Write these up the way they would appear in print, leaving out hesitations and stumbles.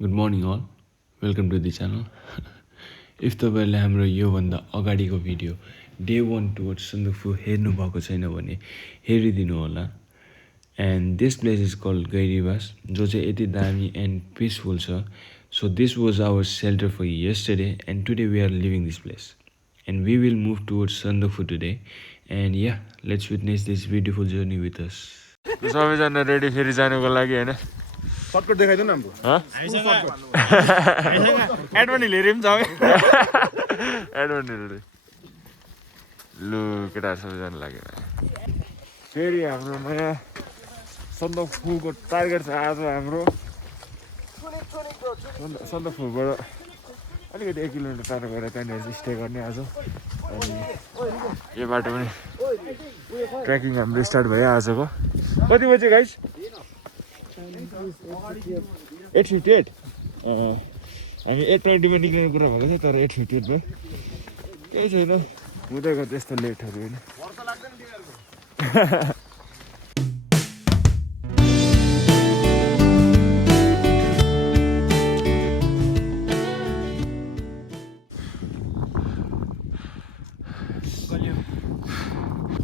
Good morning all. Welcome to the channel. If तपाईहरुले हाम्रो योभन्दा अगाडिको भिडियो डे 1 टुवर्ड्स सन्दकफू हेर्नु भएको छैन भने हेरिदिनु होला. And this place is called Gairibas, जो चाहिँ यति दामी and peaceful छ. So this was our shelter for yesterday and today we are leaving this place. And we will move towards Sandakphu today. And yeah, let's witness this beautiful journey with us. सबैजना ready फेरि जानुको लागि हैन. Shortcut देखाइदिनु न हाम्रो एडभनी लिएर पनि छ एडभन्टेज लु केटाहरू सबैजना लाग्यो फेरि हाम्रो नयाँ सन्दकफूको टार्गेट छ आज हाम्रो सन्दकफूबाट अलिकति 1 किलोमिटर टाढो गएर त्यहाँनिर स्टे गर्ने आज. अनि यो बाटो पनि ट्रेकिङ हाम्रो स्टार्ट भयो आजको. कति बजे गाइस? 8:58. हामी 8:20 मा निक्लिने कुरा भएको थियो तर 8:58 भयो. केही छैन हुँदै गयो त्यस्तो लेटहरू होइन.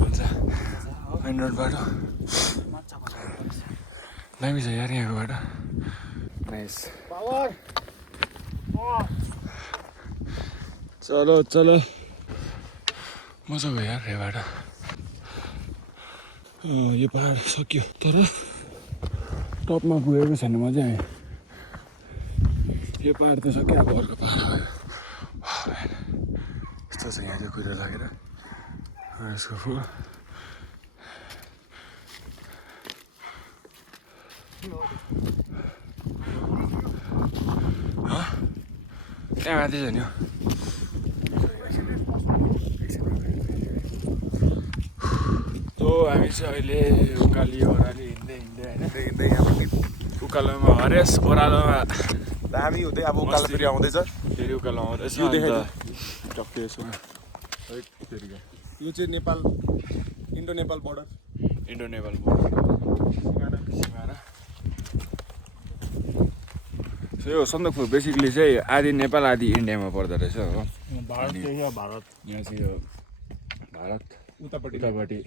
हुन्छ मेन रोडबाट दामी छ यार यहाँको बाटो. नाइस. चलो चलो मजा भयो यार यो बाटो. यो पहाड सक्यो तर टपमा पुगेको छैन म चाहिँ. यो पहाड त सक्यो अब अर्को पहाड आयो. यस्तो छ यहाँ चाहिँ कुहिरो लागेर यसको फुल. त्यहाँ माथि छ नि हो. हामी चाहिँ अहिले उकाली ओह्राली हिँड्दै हिँड्दै यहाँबाट उकालोमा हरेस ओह्रालोमा दामी हुँदै अब उकालो फेरि आउँदैछ. फेरि उकालो आउँदैछ. यो देखाइदिनु टक्कै यसो. यो चाहिँ Nepal Indo Nepal border. Indo Nepal border सिमाना. सो यो सन्दकफू बेसिकली चाहिँ आधी नेपाल आधी इन्डियामा पर्दो रहेछ हो. भारत यहाँ चाहिँ यो भारत उतापट्टि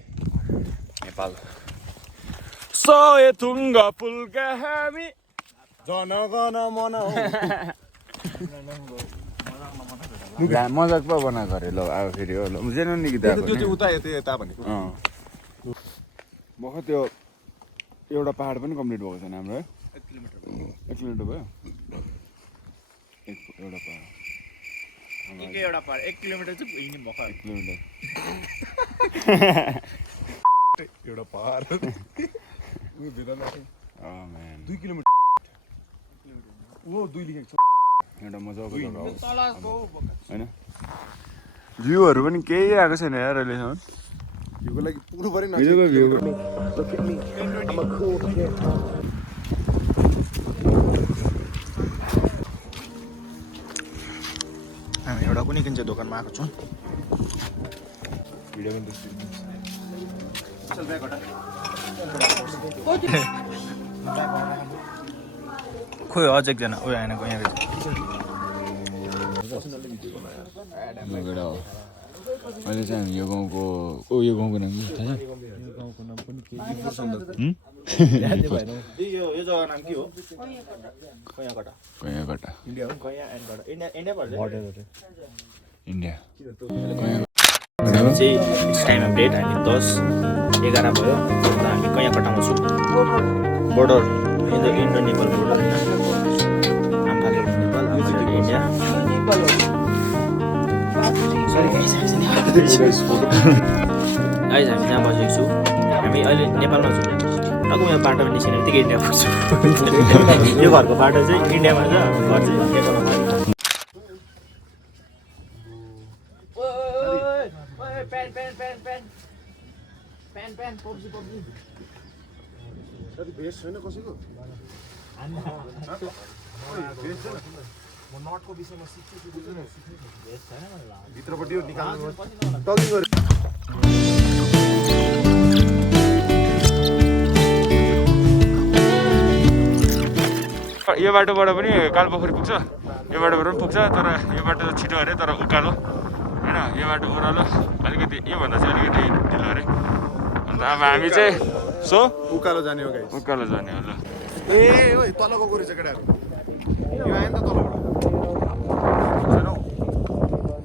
नेपाल. सय तुङ्ग फुलका हामी जनगण मन मजाक पो बनाएको अरे. ल अब फेरि हो ल जेन्युनली गीत त्यो चाहिँ उता यता भनेको. भर्खर त्यो एउटा पहाड पनि कम्प्लिट भएको छैन हाम्रो है. 1 किलोमिटर भयो एउटा पहाड. एउटा पार 1 किलोमिटर चाहिँ हिँड्नु भएको. 1 किलोमिटर एउटा पहाड उयो भित्र 2 किलोमिटर ओ 2 लेखेको छ. एउटा मजाको जग्गा हो होइन. भ्यूहरू पनि केही आएको छैन यार अहिलेसम्म. भ्यूको लागि पुग्नु पऱ्यो नि. हिजोको भ्यू हामी एउटा कुनै किन चाहिँ दोकानमा आएको छौँ. भिडियो पनि त्यस्तो खोइ अझ एकजना उयो आएन यहाँ लगेर हो. अहिले चाहिँ हामी यो गाउँको यो गाउँको नाम के थाहा छ? यो गाउँको नाम पनि के यो जग्गा नाम के हो? कैयाकटा. कैयाकटा इन्डिया हो. कैया एन्ड इन्डिया पर्छ. इन्डिया चाहिँ इट्स टाइम अफ डेट. हामी 10-11 भयो. हामी कैयाकटामा छौँ. बोर्डर इन्डो नेपाल बोर्डर आम्फाले नेपाल आम्फाले इन्डिया. गाइस हामी जहाँ बसेको छु हामी अहिले नेपालमा छौँ. टक्क यहाँ बाटोमा निस्किने बित्तिकै इन्डिया पर्छ. यो घरको बाटो चाहिँ इन्डियामा छ, घर चाहिँ नेपालमा. भेस्ट छैन कसैको. म नटको विषयमा सिक्छु भित्रपट्टि निकाल्नु टगिङ गरे. यो बाटोबाट पनि कालपोखरी पुग्छ, यो बाटोबाट पनि पुग्छ, तर यो बाटो छिटो अरे, तर उकालो होइन, यो बाटो ओह्रालो अलिकति, योभन्दा चाहिँ अलिकति ढिलो अरे। अन्त अब हामी चाहिँ उकालो जाने हो गाइस। उकालो जाने हो ल। ए ओइ तलको गोरी छ केटाहरु, यो आएन त तलबाट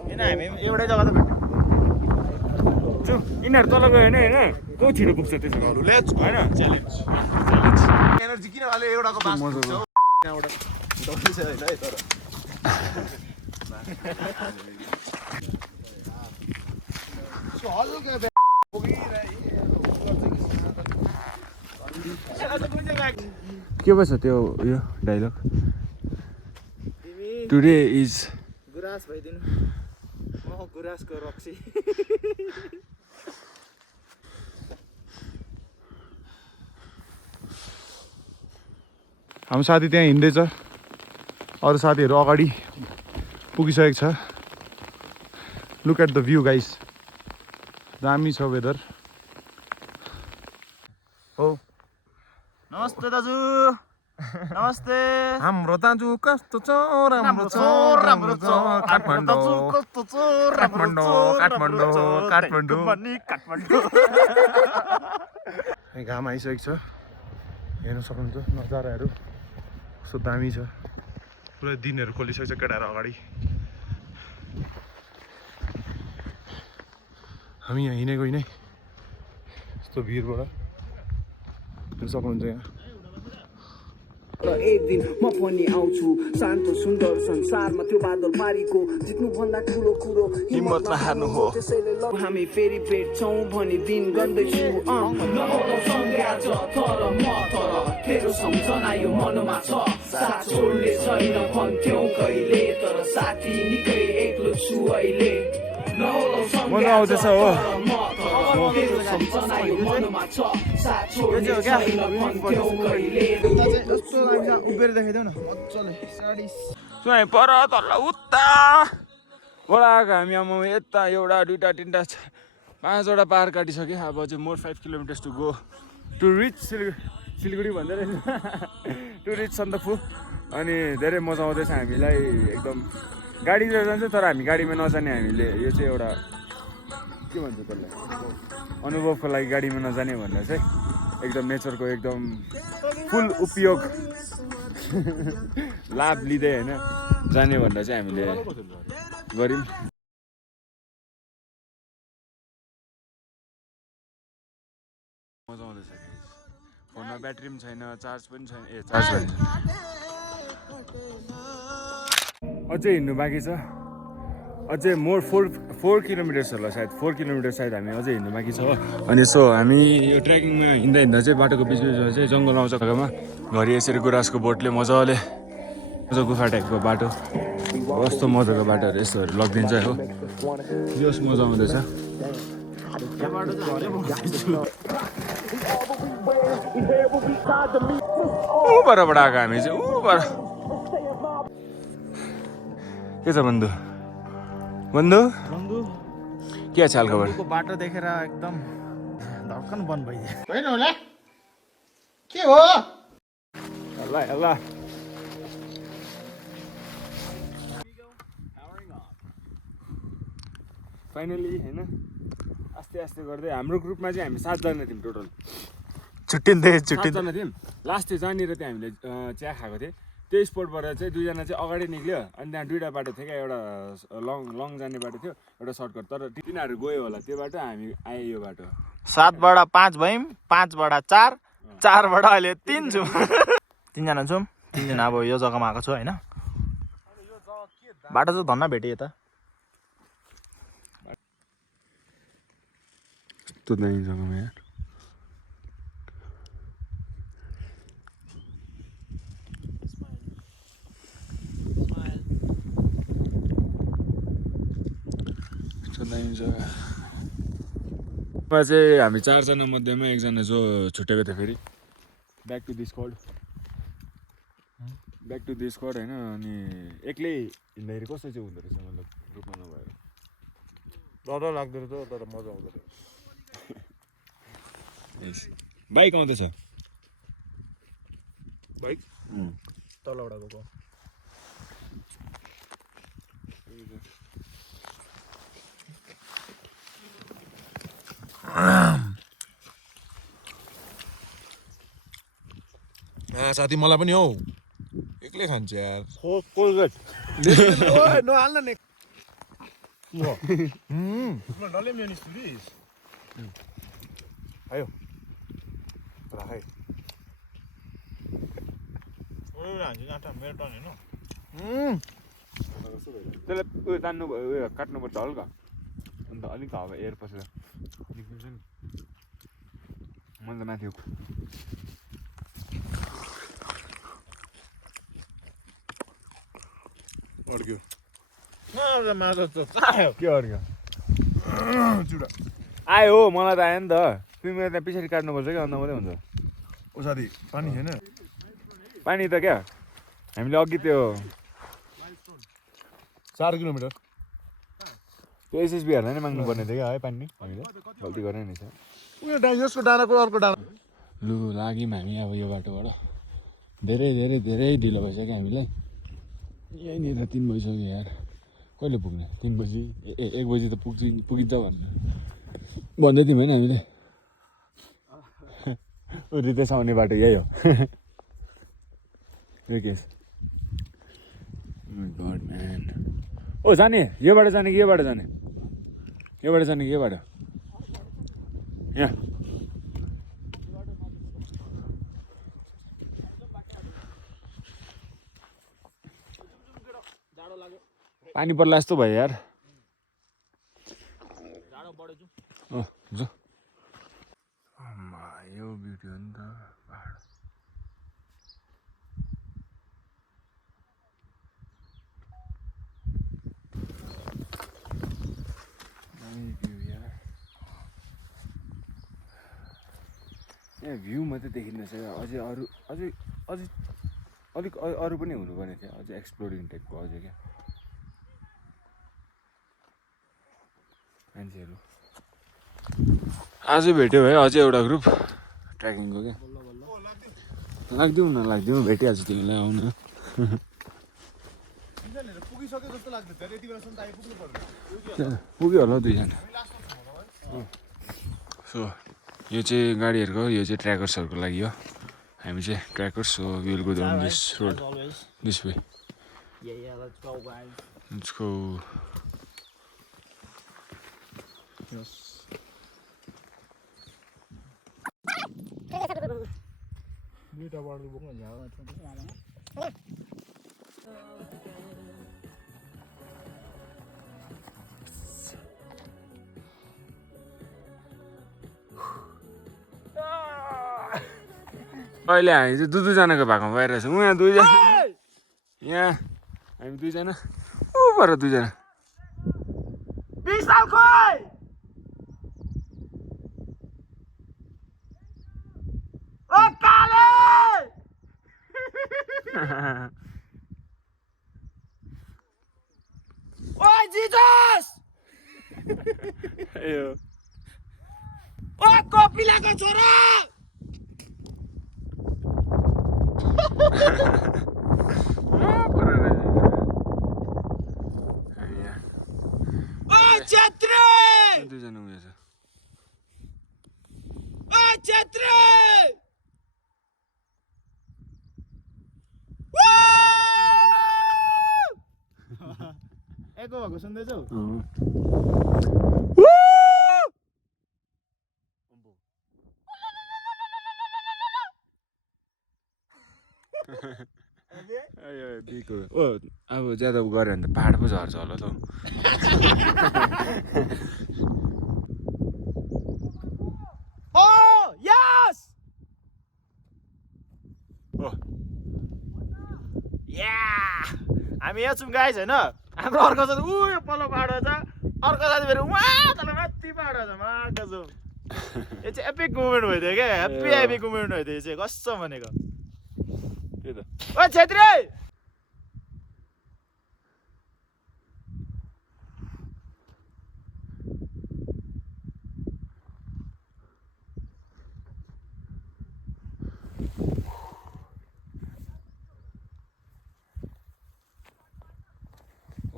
किन हामी एउटै जग्गा त भेट्यौँ। यिनीहरू तल गयो भने होइन को छिटो पुग्छ त्यसो लेट्स गो होइन च्यालेन्ज। एनर्जी किन हाले एउटाको बास पुग्छ हो यहाँबाट डल्लै छ हैन है तर सो हल्का के भन्छ त्यो यो डाइलग? टुडे इज गुराँस भइदिनु, म गुराँसको रक्सी। हाम्रो साथी त्यहाँ हिँड्दैछ, अरू साथीहरू अगाडि पुगिसकेको छ। Look at the view guys, दामी छ वेदर। हो नमस्ते दाजु, नमस्ते। हाम्रो दाजु कस्तो छ, राम्रो छ, राम्रो छ, काठमाडौँ कस्तो छ, काठमाडौँ काठमाडौँ काठमाडौँ काठमाडौँ। घाम आइसकेको छ, हेर्न सक्नुहुन्छ नजाराहरू कस्तो दामी छ। पुरै दिनहरू खोलिसकेको छ केटाहरू अगाडि। हामी यहाँ हिँडेको हिँडै यस्तो भिरबाट हेर्न सक्नुहुन्छ यहाँ। एक दिन म पनि आउँछु शान्त सुन्दर संसारमा, त्यो बादल पारीको जित्नु भन्दा ठुलो कुरो हिम्मत नहार्नु हो। त्यसैले हामी फेरि भेट्छौँ भनी दिन गर्दैछु। तेरो सम्झना यो मनमा छ, साथ छोड्ने छैन भन्थ्यौ कहिले, तर साथी निकै एक्लो छु अहिले। मजा आउँदैछ हो। उभिएर देखाइदेऊ न मजाले। सुहाइ पर तल उता ओडाएको हामी आमा यता एउटा दुईवटा तिनवटा पाँचवटा पार काटिसक्यो। अब चाहिँ more 5 kilometres to go to reach Siliguri भन्दै रहेछ टु रिच सन्दकफू। अनि धेरै मजा आउँदैछ हामीलाई एकदम। गाडी लिएर जान्छ तर हामी गाडीमा नजाने, हामीले यो चाहिँ एउटा के भन्छ त्यसलाई अनुभवको लागि गाडीमा नजाने भनेर चाहिँ एकदम नेचरको एकदम फुल उपयोग लाभ लिँदै होइन जाने भनेर चाहिँ हामीले गऱ्यौँ। मजा आउँदैछ। फोनमा ब्याट्री पनि छैन, चार्ज पनि छैन। चार्ज छैन, अझै हिँड्नु बाँकी छ। अझै मोर 4 किलोमिटर्स होला सायद, 4 किलोमिटर सायद हामी अझै हिँड्नु बाँकी छ हो। अनि सो हामी यो ट्रेकिङमा हिँड्दा हिँड्दा चाहिँ बाटोको बिचबिचमा चाहिँ जङ्गल आउँछ जग्गामा, घरि यसरी गुराँसको बोटले मजाले मजा गुफा टाइपको बाटो, कस्तो मजाको बाटोहरू यस्तोहरू लगिदिन्छ हो। जोस् मजा आउँदैछ। ऊबरबाट आएको हामी चाहिँ ऊबर। के छ बन्धु? बन्धु के छ हालखबर? बाटो देखेर एकदम धड्कन बन्द भइदियो। होइन होला के हो? अल्लाह अल्लाह। फाइनली होइन आस्ते आस्ते गर्दै हाम्रो ग्रुपमा चाहिँ हामी 7 जना थियौँ टोटल। छुट्टिँदै 7 जना थियौँ। लास्ट चाहिँ जहाँनिर चाहिँ हामीले चिया खाएको थिएँ त्यो स्पोटबाट चाहिँ 2 जना चाहिँ अगाडि निक्ल्यो। अनि त्यहाँ 2वटा बाटो थियो क्या, एउटा लङ जाने बाटो थियो, एउटा सर्टकट। तर तिनीहरू गयो होला त्यो बाटो, हामी आयो यो बाटो। 7बाट 5 भयौँ, 5बाट 4, 4बाट अहिले 3 छौँ। 3 जना छौँ, 3 जना अब यो जग्गामा आएको छु होइन। बाटो चाहिँ धन्न भेटेँ यता। कस्तो दामी जग्गामा यार। दामी जग्गा। चाहिँ हामी 4 जना मध्येमा एकजना जो छुटेको थियो फेरि ब्याक टु दिस स्क्वाड होइन। अनि एक्लै हिँड्दाखेरि कस्तो चाहिँ हुँदो रहेछ, मतलब ग्रुपमा नभएर डर लाग्दो रहेछ तर मजा आउँदो रहेछ। बाइक आउँदैछ। बाइक तलबाट गएको साथी मलाई पनि हौ एक्लै खान्छ यार कोलगेट नहाल्न नि डल्लै मेयोनिज तुरिस आयो राखै हान्छ आँटा मेरो टर्न होइन त्यसलाई उयो तान्नु भयो उयो काट्नुपर्छ हल्का अन्त अलिक हावा एयर पसेर निक्लिन्छ नि मैले त माथि अड्क्यो के अर्को चुडा आयो हो मलाई त आयो नि त तिमीले त्यहाँ पछाडि काट्नुपर्छ क्या अन्त मात्रै हुन्छ ओ साथी पानी छैन पानी त क्या हामीले अघि त्यो 4 किलोमिटर त्यो एसएसबीहरूलाई नै माग्नुपर्ने थियो क्या है पानी हामीले गल्ती गरेँ नि छ उयो यसको डाँडाको अर्को डाँडा लु लाग्यौँ हामी अब यो बाटोबाट धेरै धेरै धेरै ढिलो भइसक्यो हामीलाई यहीँनिर 3 बजिसक्यो यार कहिले पुग्ने 3 बजी 1 बजी त पुगिन्छ भन्दै थियौँ होइन हामीले रितेश आउने बाटो यही हो रिकेश गड म्यान ओ जाने योबाट जाने कि योबाट जाने योबाट जाने कि योबाट यहाँ पानी पर्ला जस्तो भयो यार जो यो ब्युटी हो नि त पहाड यहाँ भ्यू मात्रै देखिँदैछ अझै अरू अझै अझै अलिक अरू पनि हुनुपर्ने थियो अझै एक्सप्लोरिङ टाइपको अझै क्या मान्छेहरू आज भेट्यो है अझै एउटा ग्रुप ट्रेकिङको क्या लाग्दिउँ न लाग्दिउँ भेटिहाल्छ तिमीलाई आउन पुगिसक्यो जस्तो लाग्दैछ यति बेलासम्म त आइपुग्नु पर्छ पुग्यो होला दुईजना सो यो चाहिँ गाडीहरूको यो चाहिँ ट्र्याकर्सहरूको लागि हो हामी चाहिँ trackers so will go down this road this way Yeah, let's go, guys. Let's go अहिले हामी चाहिँ दुईजनाको भागमा भइरहेछ उहाँ दुईजना यहाँ हामी दुईजना ऊ पर दुईजना विशाल खोइ ओ काले ओ जिजस यो ओ कपिलाको छोरा ओ छेत्री दुईजना उयो छ ओ छेत्री एको भएको सुन्दैछौ ओ अब ज्यादा गऱ्यो भने त पहाड पो झर्छ होला त ओ यस या हामी यहाँ छौँ गाइस होइन हाम्रो अर्को साथी ऊ यो पल्लो पाहाडमा छ अर्को साथी फेरि उहाँ तल माथि पाहाडमा छ माका छौँ यो चाहिँ एपिक मुभमेन्ट भइदियो क्या ह्याप्पी एपिक मुभमेन्ट भइदियो यो चाहिँ कस्तो भनेको त्यही त ओ छेत्री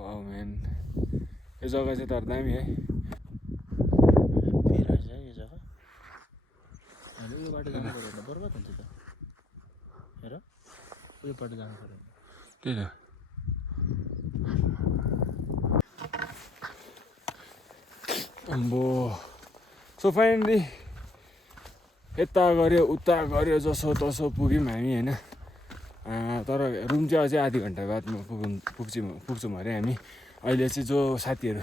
वाउ म्यान यो जग्गा चाहिँ तर दामी है फेरि आइज है यो जग्गा अहिले उयो बाटो जानु पऱ्यो भने बर्बाद हुन्छ त हेर उयो बाटो जानु पऱ्यो त्यही त अम्बो सो फाइनली यता गऱ्यो उता गऱ्यो जसो तसो पुग्यौँ हामी होइन तर रुम चाहिँ अझै आधी घन्टा बादमा पुग्छौँ अरे हामी अहिले चाहिँ जो साथीहरू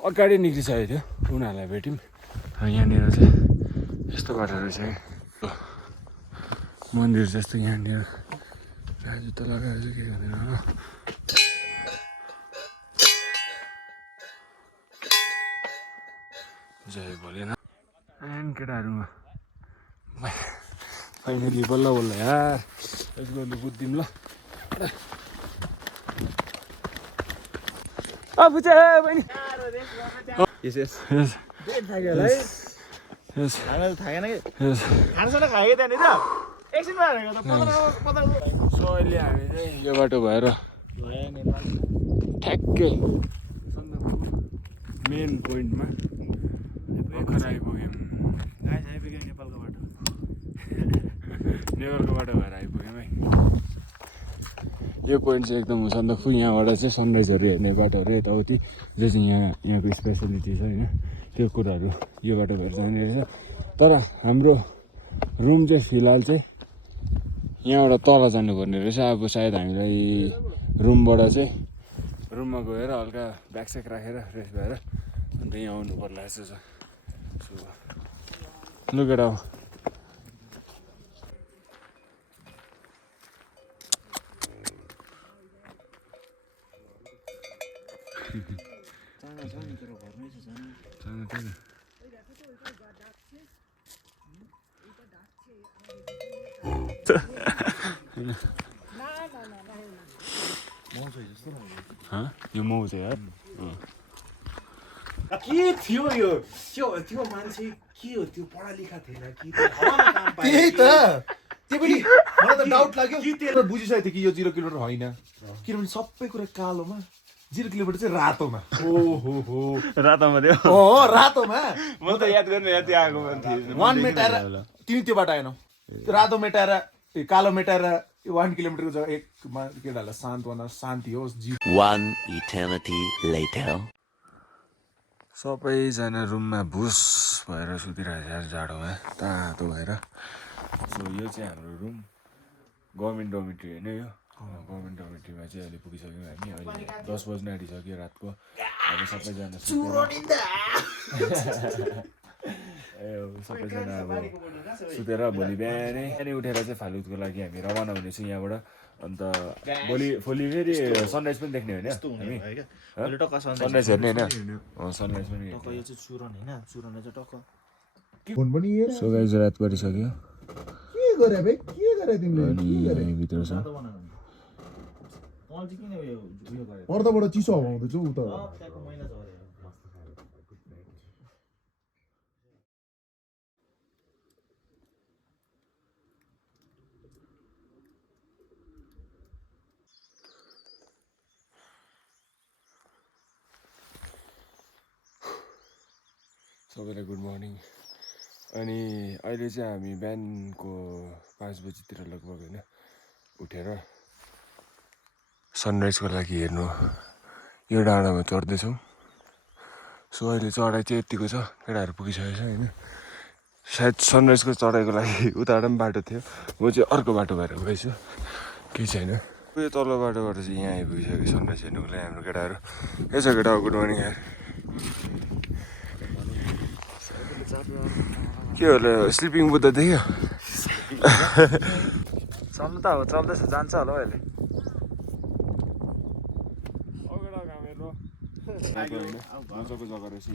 अगाडि निक्लिसकेको थियो उनीहरूलाई भेट्यौँ यहाँनिर चाहिँ यस्तो बाटो रहेछ कि मन्दिर जस्तो यहाँनिर जुत्ता लगाएर चाहिँ के गर्दैन जय भोलेन एन्ड केटाहरूमा फाइनली बल्ल बल्ल यार यसको लु बुझ्दिउँ ल बुझे बहिनी यस यस थाक्यो है यस हामीलाई थाकेन कि यस खानासाना खायो त्यहाँनिर एकछिनमा हालेको त पत्र सो अहिले हामी चाहिँ यो बाटो भएर भयो नेपाल ठ्याक्कै मेन पोइन्टमा भर्खर आइपुग्यौँ गाइस आइपुग्यो नेपालको बाटो नेपालको बाटो भएर आइपुग्यौँ है यो पोइन्ट चाहिँ एकदम सन्दकफू यहाँबाट चाहिँ सनराइजहरू हेर्ने बाटोहरू यताउति जो चाहिँ यहाँको स्पेसलिटी छ होइन त्यो कुराहरू यो बाटो भएर जाने रहेछ तर हाम्रो रुम चाहिँ फिलहाल चाहिँ यहाँबाट तल जानुपर्ने रहेछ अब सायद हामीलाई रुमबाट चाहिँ रुममा गएर हल्का ब्यागस्याग राखेर रेस्ट भएर अन्त यहाँ आउनु पर्ला जस्तो छ लु केटा हो यो मौ चाहिँ यार के थियो यो त्यो मान्छे के हो त्यो पढा लेखा थिएन कि त्यही त त्यो पनि मलाई त डाउट लाग्यो कि बुझिसकेको थियो कि यो 0 किलोमिटर होइन किनभने सबै कुरा कालोमा 0 किलोमिटर चाहिँ रातोमा ओहो रातोमा थियो रातोमा म त याद गर्नु याद आएको थिएँ वान मेटाएर तिमी त्यो बाटो आएनौ रातो मेटाएर कालो मेटाएर 1 किलोमिटरको जग्गा एकमा केटाहरूलाई शान्त शान्ति होस् One eternity later. सबैजना रुममा भुस भएर सुतिरहेको छ जाडोमा तातो भएर सो यो चाहिँ हाम्रो रुम गभर्मेन्ट डोमिट्री होइन यो गभर्मेन्ट डोमिट्रीमा चाहिँ अहिले पुगिसक्यौँ हामी अहिले 10 बज्न आँटिसक्यो रातको अब सबैजना सबैजना अब सुतेर भोलि बिहानै उठेर चाहिँ फालुटको लागि हामी रवाना हुनेछौँ यहाँबाट अन्त भोलि फेरि सनराइज पनि देख्ने होइन हामी सनराइज हेर्ने होइन सनराइज पनि यो चाहिँ चुरन हैन चुरनले चाहिँ टक्क फोन पनि सो गाइज रात परिसक्यो के गरे बे के गरे तिमीले अनि भित्र छ पल चाहिँ किन उयो गरे पर्दाबाट चिसो हावा आउँदैछ उता ट्याकको महिना झरे सबैलाई गुड मर्निङ अनि अहिले चाहिँ हामी बिहानको 5 बजीतिर लगभग होइन उठेर सनराइजको लागि हेर्नु यो डाँडामा चढ्दैछौँ सो अहिले चढाइ चाहिँ यतिको छ केटाहरू पुगिसकेको छ होइन सायद सनराइजको चढाइको लागि उताबाट पनि बाटो थियो म चाहिँ अर्को बाटो भएर गएछु केही छैन यो तल्लो बाटोबाट चाहिँ यहाँ आइपुगिसक्यो सनराइज हेर्नुको लागि हाम्रो केटाहरू यसो केटा गुड मर्निङ यार के होला स्लिपिङ बुद्ध देख्यो चल्नु त अब चल्दैछ जान्छ होला अहिले मजाको जग्गा रहेछ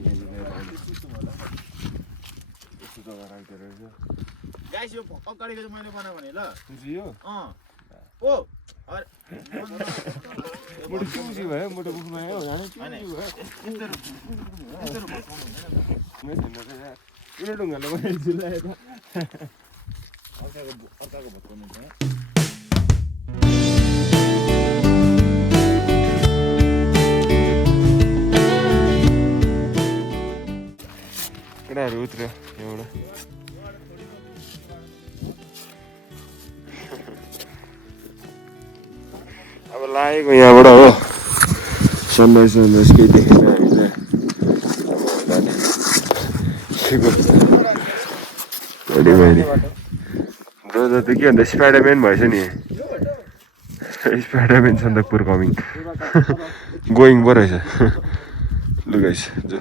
यस्तो जग्गा राख्दो रहेछ गाइस यो अगाडिको चाहिँ मैले बनाएको भने ल यो ओ मुटु के भयो मुटु बुझ्नु आयो कुनै ढुङ्गाले बनाइदिनु त अर्काको भत्काउनु चाहिँ केटाहरू उत्र्यो यहाँबाट अब लागेको यहाँबाट हो सनराइज केही देखेन हामीले ब्रदर त के भन्दा स्पाइडरम्यान भएछ नि स्पाइडरम्यान सन्दकपुर कमिङ गोइङ पो रहेछ लुगाइस जो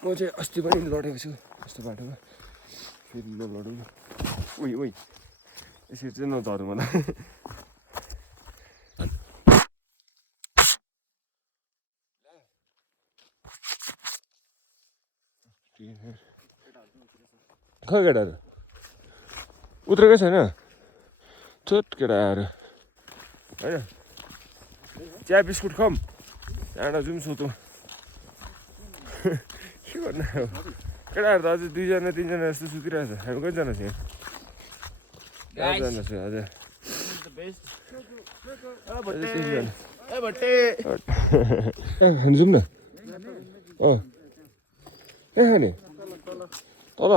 म चाहिँ अस्ति पनि लडेको छु यस्तो बाटोमा फेरि नलडौँ न उही उही यसरी चाहिँ नझरौँ मलाई खै केटाहरू उत्रेकै छैन छोट केटाहरू होइन चिया बिस्कुट खम त्यहाँबाट जाउँ सोधौँ के गर्नु अब केटाहरू त अझै 2जना 3जना जस्तो सुतिरहेको छ हामी कतिजना छौँ 5जना छु हजुर जाउँ न अँ कहाँ खाने तल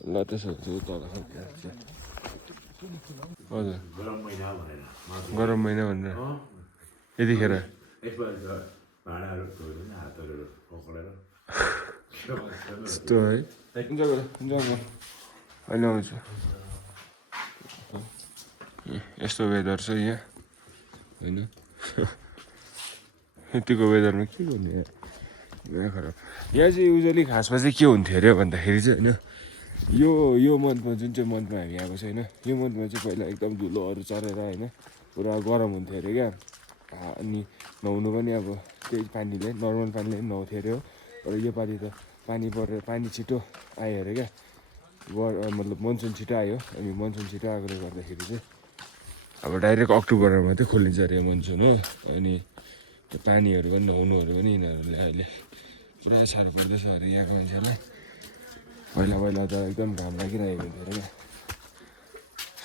ल त्यसो भने तल हजुर गरम महिना भनेर यतिखेर यस्तो है हुन्छ अहिले आउँछु यस्तो वेदर छ यहाँ होइन यतिको वेदरमा के गर्ने यहाँ खराब यहाँ चाहिँ युजली खासमा चाहिँ के हुन्थ्यो अरे भन्दाखेरि चाहिँ होइन यो मन्थमा जुन चाहिँ मन्थमा हामी आएको छ होइन यो मन्थमा चाहिँ पहिला एकदम धुलोहरू चढेर होइन पुरा गरम हुन्थ्यो अरे क्या अनि नुहाउनु पनि अब त्यही पानीले नर्मल पानीले पनि नुहाउँथ्यो अरे हो तर योपालि त पानी परेर पानी छिटो आयो अरे क्या मतलब मनसुन छिटो आयो अनि मनसुन छिटो आएकोले गर्दाखेरि चाहिँ अब डाइरेक्ट अक्टोबरमा मात्रै खोलिन्छ अरे मनसुन हो अनि त्यो पानीहरू पनि नुहाउनुहरू पनि यिनीहरूले अहिले पुरा साह्रो पर्दैछ अरे यहाँको मान्छेहरूलाई पहिला त एकदम घाम लागिरहेको हुन्थ्यो अरे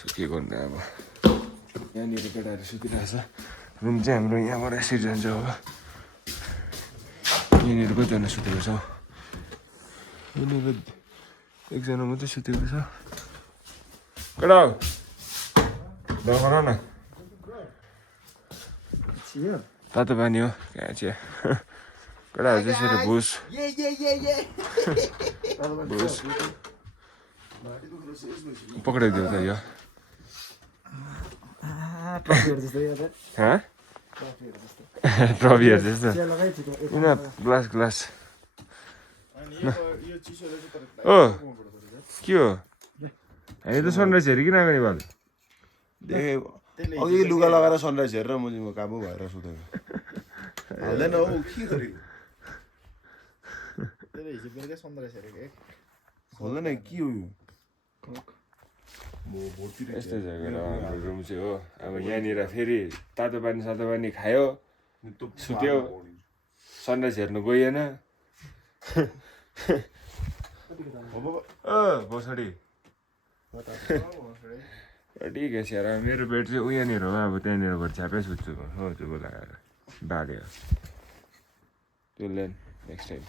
क्या के गर्नु अब यहाँनिर केटाहरू सुतिरहेछ रुम चाहिँ हाम्रो यहाँबाट यसरी जान्छ हो यहाँनिर कतिजना सुतेको छ यहाँनिर एकजना मात्रै सुतेको छ केटा हो दगर न तातो पानी हो कहाँ चिया केटाहरू चाहिँ यसरी भुस भुस पक्राइदियो त यो ट्रफीहरू जस्तो किन ग्लास ओ के हो हामी त सनराइज हेरिकन आएको नि बाल देखेँ अघि लुगा लगाएर सनराइज हेरेर म काबु भएर सुतेको हाल्दैन हौ के गरेको खोल्दैन के हो यो यस्तो जग्गा हाम्रो रुम चाहिँ हो अब यहाँनिर फेरि तातो पानी खायो सुत्यो सनराइज हेर्नु गएन बसडी ठिक है स्याहार मेरो बेड चाहिँ उयानिर हो अब त्यहाँनिर गएर छ्यापै सुत्छु हो चुप लगाएर बाल्यो त्यो ल्यान्ड नेक्स्ट टाइम